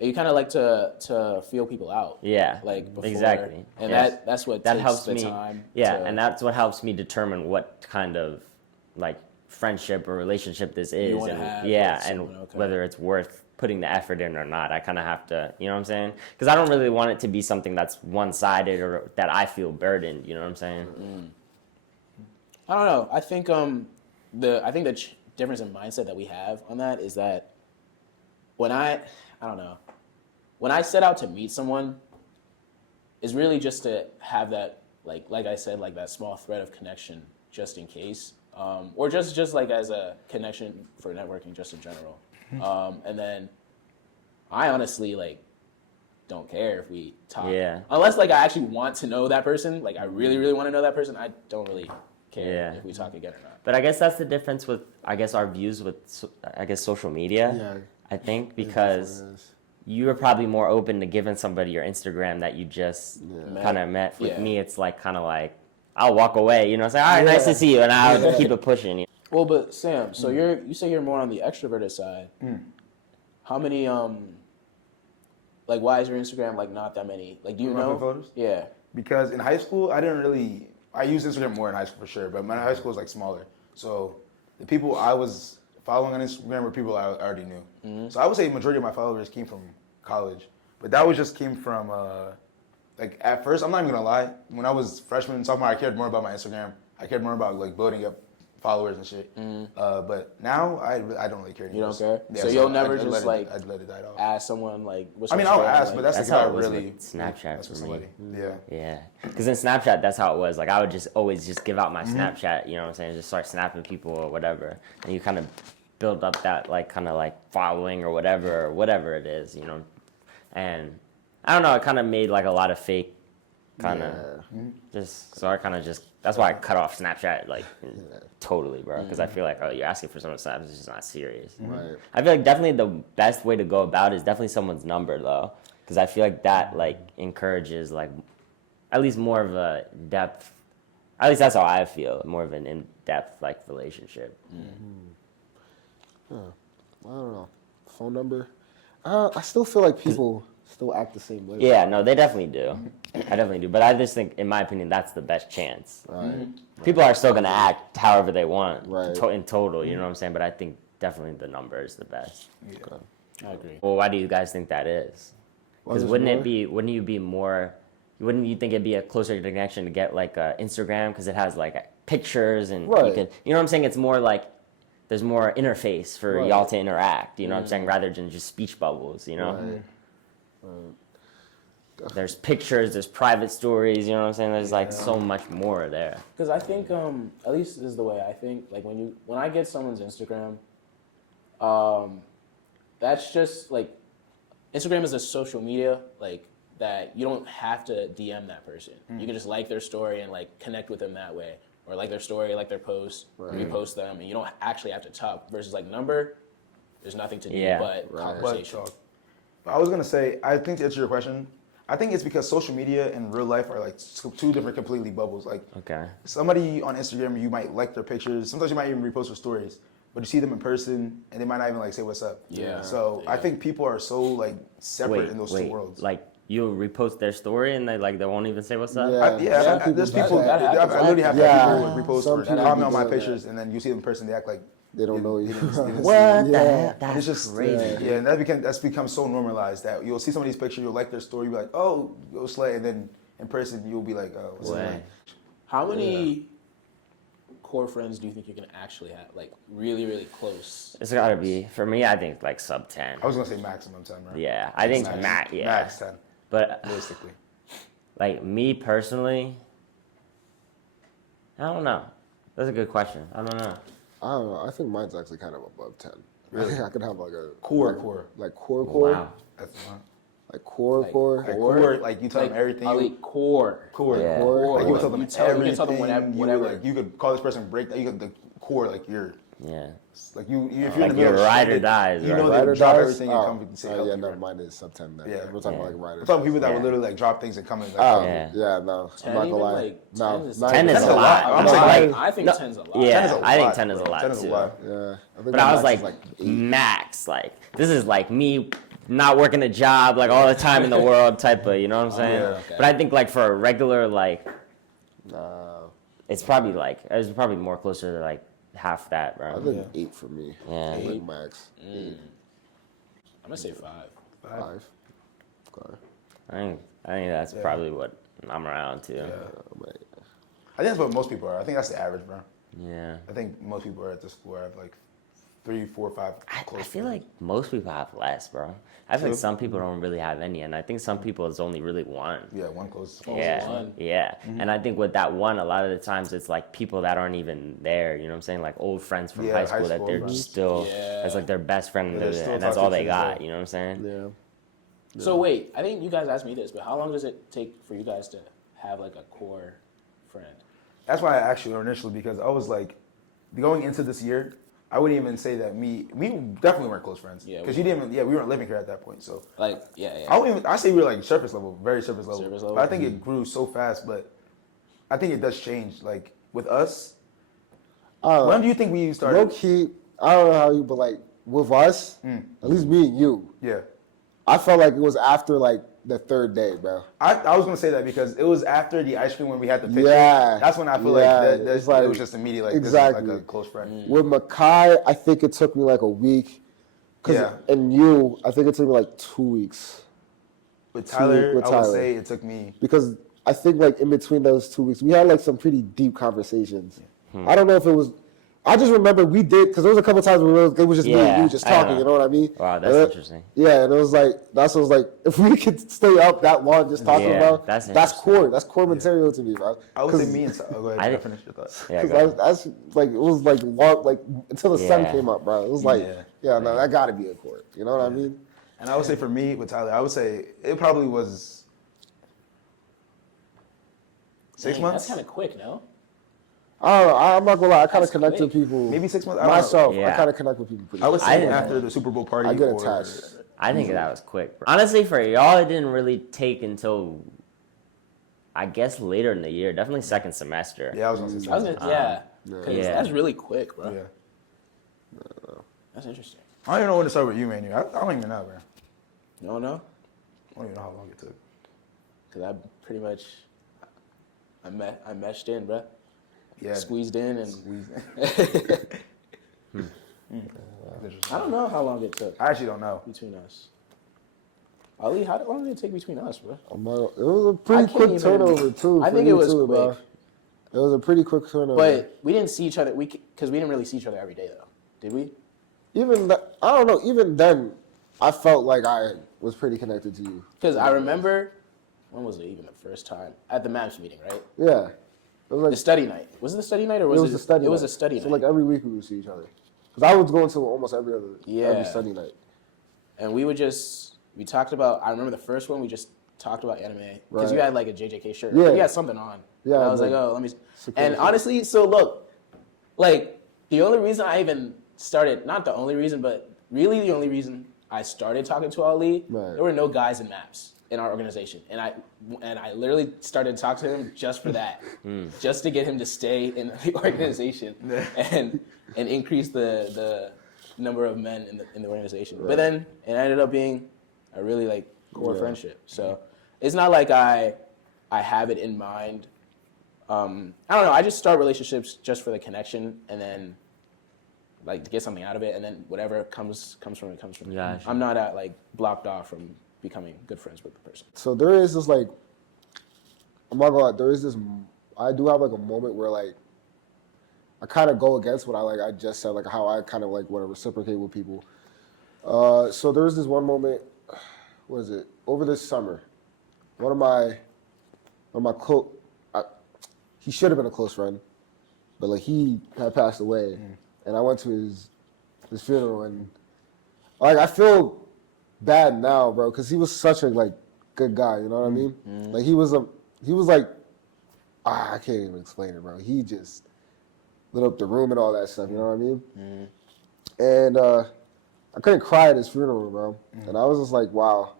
You kind of like to feel people out. Yeah, Like before, exactly. and Yes. that's what that takes helps the me. time. Yeah, to- and that's what helps me determine what kind of like friendship or relationship this is, wanna and have yeah, with and someone, okay. whether it's worth putting the effort in or not. I kind of have to, you know what I'm saying? Because I don't really want it to be something that's one-sided or that I feel burdened. You know what I'm saying? I don't know. I think the difference in mindset that we have on that is that when I don't know, when I set out to meet someone, is really just to have that like I said, like that small thread of connection just in case, or just like as a connection for networking just in general. And then I honestly like don't care if we talk, Yeah. unless like I actually want to know that person. Like I really really want to know that person. I don't really care Yeah. if we talk again or not. But I guess that's the difference with, I guess, our views with, I guess, social media. Yeah. I think because you are probably more open to giving somebody your Instagram that you just Yeah. kind of met. With Yeah. me, it's like kind of like I'll walk away, you know, say, all right, nice to see you, and I'll keep it pushing. Well, but Sam, so you say you're more on the extroverted side. How many like why is your Instagram like not that many? Like do you My know? photos? Yeah. Because in high school, I used Instagram more in high school for sure, but my high school was like smaller. So the people I was following on Instagram were people I already knew. So I would say majority of my followers came from college, but that was just came from like at first, I'm not even gonna lie, when I was freshman, sophomore, I cared more about my Instagram. I cared more about like building up followers and shit. But now I don't really care You anymore. don't care? Yeah, So you'll never I'd just let it- like I'd let it die off. ask someone like what's I mean, your I'll Instagram, ask, like- but that's That's the how guy it was really. with Snapchat That's for with me. somebody. Yeah. Yeah, because in Snapchat, that's how it was. Like I would just always just give out my Snapchat, you know what I'm saying? Just start snapping people or whatever, and you kind of build up that like kind of like following or whatever it is, you know. And I don't know, it kind of made like a lot of fake, kind of just. So I kind of just. That's why I cut off Snapchat like totally, bro. Because I feel like you're asking for someone's Snap, it's just not serious. Right. I feel like definitely the best way to go about it is definitely someone's number though, because I feel like that like encourages like at least more of a depth. At least that's how I feel. More of an in-depth like relationship. I don't know. Phone number. I still feel like people still act the same way. Yeah, no, they definitely do. I definitely do. But I just think, in my opinion, that's the best chance. Right. People are still gonna act however they want, Right. in total. You know what I'm saying? But I think definitely the number is the best. Okay. I agree. Well, why do you guys think that is? Why Because is it wouldn't more? it be? Wouldn't you be more? Wouldn't you think it'd be a closer connection to get like Instagram because it has like pictures and you Right. can, you know what I'm saying? It's more like there's more interface for Right. y'all to interact. You know what I'm saying? Rather than just speech bubbles. You know. Right. There's pictures, there's private stories, you know what I'm saying? There's like so much more there. Because I think at least this is the way I think. Like when I get someone's Instagram, that's just like Instagram is a social media like that you don't have to DM that person. You can just like their story and like connect with them that way, or like their story, like their post, repost them, and you don't actually have to talk. Versus like number, there's nothing to do Yeah. but Right. conversation. But I was gonna say, I think to answer your question, I think it's because social media and real life are like two different completely bubbles. Like Okay. somebody on Instagram, you might like their pictures. Sometimes you might even repost their stories, but you see them in person and they might not even like say what's up. Yeah. So I Yeah. think people are so like separate in those two worlds. Like you'll repost their story and they won't even say what's up? Yeah. Yeah, some there's do people. that. that I happens. literally have Yeah. people repost Some or people comment on do my that. pictures, and then you see them in person, they act like They don't know you. they didn't see What you. the Yeah. hell? That's It's just crazy. Yeah, and that's become so normalized that you'll see somebody's picture, you'll like their story, you'll be like, oh, go slay, and then in person you'll be like, oh, what's Way. up? How many core friends do you think you can actually have? Like really, really close. It's gotta be, for me, I think like sub 10. I was gonna say maximum 10, right? Yeah, I think Max, Matt, yeah. Max 10, But realistically. Like me personally, I don't know. That's a good question. I don't know. I don't know. I think mine's actually kind of above 10. Really? I think I could have like a Core. like core. Wow. That's fine. Like core. Like core, like you tell them everything. Core. Yeah. Core. Like you would tell them You tell them everything. whatever. Like you could call this person break. You could the core like you're Yeah. like you if you're Like in the middle your of ride shit, or dies, You right? know Ride they or would drop dies? everything and come and say help yeah, you. no, mine is sub 10 then. Yeah. We're talking Yeah. about like riders. I'm talking people that Yeah. would literally like drop things and come and like, Oh, Yeah. yeah, no. 10 I'm not gonna even, lie. like, No, 10 is- not 10 even. is a That's a lot. lot. I'm No, saying- I think no, 10's a lot. Yeah, 10 is a I think lot, 10 is a bro. lot 10 is a too. lot. Yeah. I think But my I was max like, is 8. max. Like this is like me not working a job like all the time in the world type of. You know what I'm saying? yeah. Okay. But I think like for a regular like, Nah, it's probably more closer to like half that, I bro. think 8 for me. Yeah. Like max. I'm gonna say 5. 5. Okay. I think that's probably what I'm around too. Yeah. Like, I think that's what most people are. I think that's the average, bro. Yeah. I think most people are at the school have like 3, 4, 5 I close feel friends. like most people have less, bro. I feel like True. some people don't really have any, and I think some people it's only really one. Yeah, one close. Yeah, one. yeah. And I think with that one, a lot of the times it's like people that aren't even there. You know what I'm saying? Like old friends from Yeah, high high school that school they're friends. still Yeah. as like their best friend, Yeah, they still and that's talk all to they each other. got. You know what I'm saying? yeah. So wait, I think you guys asked me this, but how long does it take for you guys to have like a core friend? That's why I asked you initially because I was like, going into this year, I wouldn't even say that we definitely weren't close friends. Yeah, Because we you didn't even, we weren't living here at that point. So Like, yeah. I say we were like surface level, very surface level. Surface level? But I think it grew so fast, but I think it does change. Like with us, when do you think we started? Low key, I don't know how you, but like with us, at least me and you, Yeah. I felt like it was after like the 3rd day, bro. I was gonna say that because it was after the ice cream when we had the picture. Yeah. That's when I feel Yeah, like, it's like- it was just immediate. Like exactly. this is like a close friend. With Makai, I think it took me like a week. Yeah. And you, I think it took me like 2 weeks. With Tyler, with I would Tyler. say it took me. Because I think like in between those 2 weeks, we had like some pretty deep conversations. I don't know if it was. I just remember we did because there was a couple times where it was just me and Yeah, you just I know. talking. You know what I mean? Wow, that's And interesting. Yeah, and it was like that's what was like if we could stay up that long just talking Yeah, about that's that's interesting. core. That's core material to me, bro. I would say me and Tyler. Go ahead. I I didn't- finish your thoughts. Yeah, Because go ahead. that's like it was like long like until the sun Yeah. came up, bro. It was like Yeah. no, that got to be a core. You know what I mean? And I would say for me with Tyler, I would say it probably was 6 Dang, months. That's kind of quick, no? I don't know. I'm not gonna lie. I kind of That's connect with quick. people. Maybe 6 months. I don't know. Myself, I Yeah. kind of connect with people pretty. I would quick. I say didn't- after the Super Bowl party. I get or- attached. I think that was quick, bro. Honestly, for y'all, it didn't really take until I guess later in the year. Definitely second semester. Yeah, I was gonna say. I was 6 gonna, yeah. Yeah. 'Cause Yeah. That's really quick, bro. Yeah. That's interesting. I don't even know when to start with you, Manu. I don't even know, bro. No, I don't even know how long it took. because I pretty much I meshed in, bro. Yeah. Squeezed in, and Squeezed. I don't know how long it took I actually don't know. between us. Ali, how long did it take between us, bro? It was a I pretty can't quick even- turnover too. I for think you it was too, bro. quick. It was a pretty quick turnover. But we didn't see each other. Because we didn't really see each other every day, though. Did we? I don't know. Even then, I felt like I was pretty connected to you. Because I remember, when was it even the first time? At the MAPS meeting, right? Yeah, it was like The study night. Was it the study night or was it was the study. It was night. a study So night. like every week we would see each other. Because I was going to almost every Yeah. study night. And we talked about, I remember the first one, we just talked about anime. Because Right. you had like a JJK shirt. Yeah. You had something on. Yeah, And I was like, like, oh, let me. security And shirt. honestly, so look, like, the only reason I even started, not the only reason, but really the only reason I started talking to Ali, Right. there were no guys in MAPS in our organization. And I literally started talking to him just for that. Just to get him to stay in the organization and increase the number of men in the organization. But then it ended up being a really like core friendship. So it's not like I have it in mind. I don't know. I just start relationships just for the connection, and then like to get something out of it, and then whatever comes from it comes from it. Gotcha. I'm not like blocked off from becoming good friends with the person. So there is this like, I'm not gonna lie, there is this, I do have like a moment where like, I kind of go against what I just said, like how I kind of like want to reciprocate with people. So there was this one moment, what is it, over this summer, one of my he should have been a close friend, but like he had passed away, and I went to his funeral, and like I feel bad now, bro, because he was such a like good guy. You know what I mean? Like he was like, I can't even explain it, bro. He just lit up the room and all that stuff. You know what I mean? And I couldn't cry at his funeral, bro, and I was just like, wow.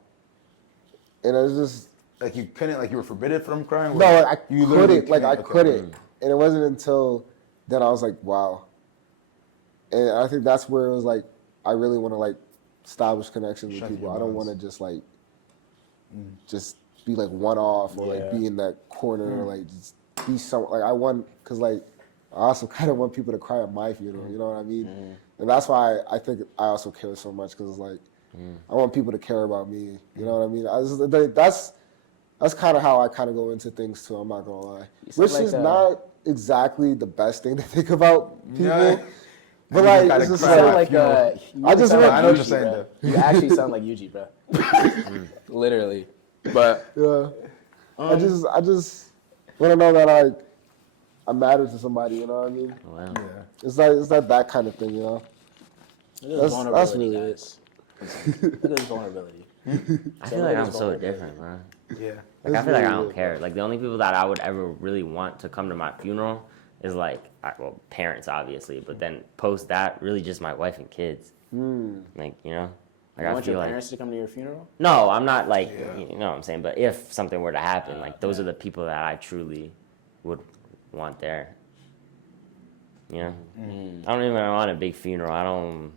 And I was just Like you couldn't, like you were forbidden from crying? no, I You literally couldn't. Like I can't? Okay. couldn't, and it wasn't until then I was like, wow. And I think that's where it was like, I really want to like establish connections with Strengthen people. your I don't bonds. want to just like, just be like one off or like Yeah. be in that corner or like just be like I want, cause like I also kind of want people to cry at my funeral. You know what I mean? And that's why I think I also care so much, cause it's like I want people to care about me. You know what I mean? That's kind of how I kind of go into things too. I'm not gonna lie, sound which like is a- not exactly the best thing to think about people. No. But You like, gotta it's just cry You at sound my like funeral. you I just sound want- like I know what you're Yuji, saying, bro. You actually sound like Yuji, bro. Literally. But yeah, I just want to know that I matter to somebody. You know what I mean? Wow. Yeah. It's like that kind of thing. You know? look at his That's vulnerability, really it. guys. Look at his vulnerability. I feel like I'm so different, man. Yeah. Like I It's feel like I really don't weird, care. Like the only people that I would ever really want to come to my funeral is like, well, parents obviously, but then post that, really just my wife and kids. Like you know, like You I want feel your like parents to come to your funeral? no, I'm not like Yeah. you know what I'm saying. But if something were to happen, like those are the people that I truly would want there. You know, I don't even want a big funeral. I don't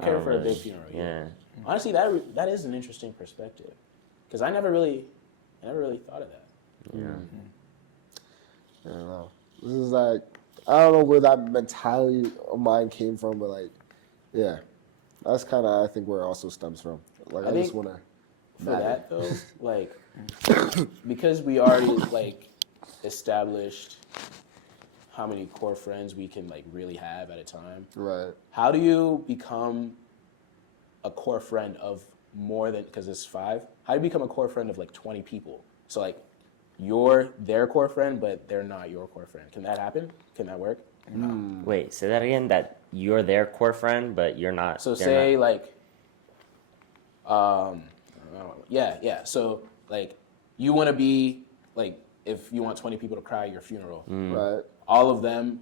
care for a really- big funeral. Yeah. Honestly, that is an interesting perspective, because I never really thought of that. Yeah. I don't know. This is like, I don't know where that mentality of mine came from, but like, yeah, that's kind of I think where it also stems from. Like I just think want to. For that though, like, because we already like established how many core friends we can like really have at a time. Right. How do you become a core friend of more than, because it's 5? How do you become a core friend of like 20 people? So like, you're their core friend, but they're not your core friend. Can that happen? Can that work? Wait, say that again. That you're their core friend, but you're not. So they're say not. like, yeah. So like, you want to be like, if you want 20 people to cry at your funeral, Right. all of them,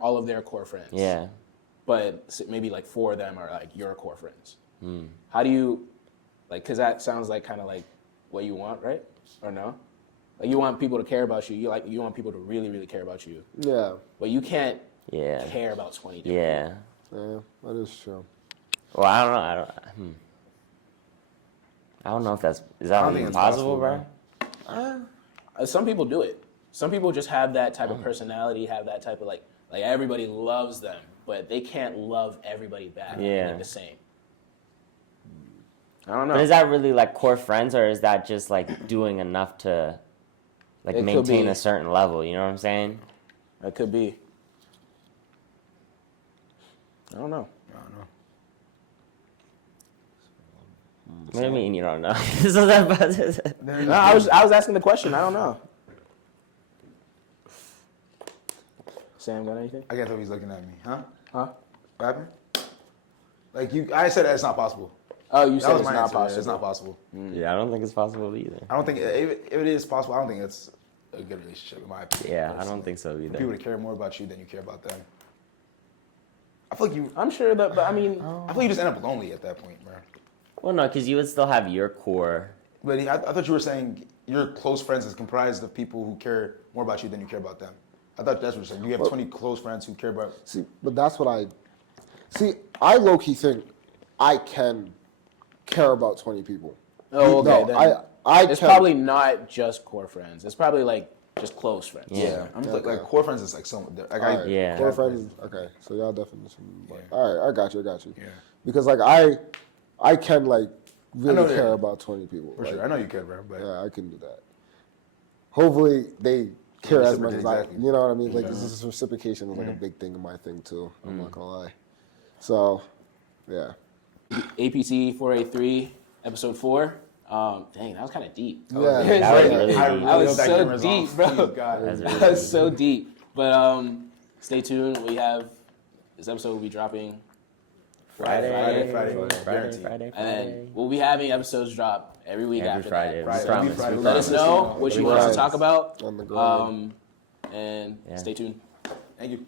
all of their core friends. Yeah. But maybe like 4 of them are like your core friends. How do you, like, because that sounds like kind of like what you want, right? Or no? Like you want people to care about you. You want people to really, really care about you. Yeah. But you can't Yeah. care about 20 different Yeah. Yeah. That is true. Well, I don't know. I don't know if is I that don't even think it's possible, possible, bro? Some people do it. Some people just have that type of personality, have that type of like everybody loves them, but they can't love everybody back Yeah. like the same. I don't know. But is that really like core friends, or is that just like doing enough to like It could maintain be. a certain level? You know what I'm saying? That could be. I don't know. I don't know. What do you mean you don't know? So that- No, I was asking the question. I don't know. Sam, got anything? I can't tell if he's looking at me. Huh? Huh? What happened? Like I said that it's not possible. Oh, you That said was it's my not answer. Yeah, possible. it's not possible. yeah, I don't think it's possible either. I don't think if it is possible. I don't think it's a good relationship in my opinion. Yeah, I personally. don't think so For either. people to care more about you than you care about them. I feel like you. I'm sure that, but I mean, I feel you just end up lonely at that point, bro. Well, no, because you would still have your core. But I thought you were saying your close friends is comprised of people who care more about you than you care about them. I thought that's what you're saying. You have 20 close friends who care about. See, but that's what I low-key think I can care about 20 people. oh, okay. No, then I it's can. probably not just core friends. It's probably like just close friends. Yeah. I'm Okay. like core friends is like someone. Like All right. Yeah. Core friends. Okay, so y'all definition. Like, all right, I got you. Yeah. Because like I can like really know that. care about 20 people. For like, sure, I know you care, bro. But Yeah, I can do that. Hopefully they care as much as I. Exactly. You know what I mean? Like this is reciprocation is like a big thing in my thing too. I'm not gonna lie. So, yeah. APT483 episode 4. Dang, that was kind of deep. Yeah. That was really I deep. really That was hope that so camera's deep, off. bro. Please, God. That's really That was so deep. But stay tuned. We have this episode will be dropping Friday, Guaranteed. and then we'll be having episodes drop every week Every after Friday. that. We promise. Friday. We Let us promise. know what you want us to talk about. On the grind. And Yeah. stay tuned. Thank you.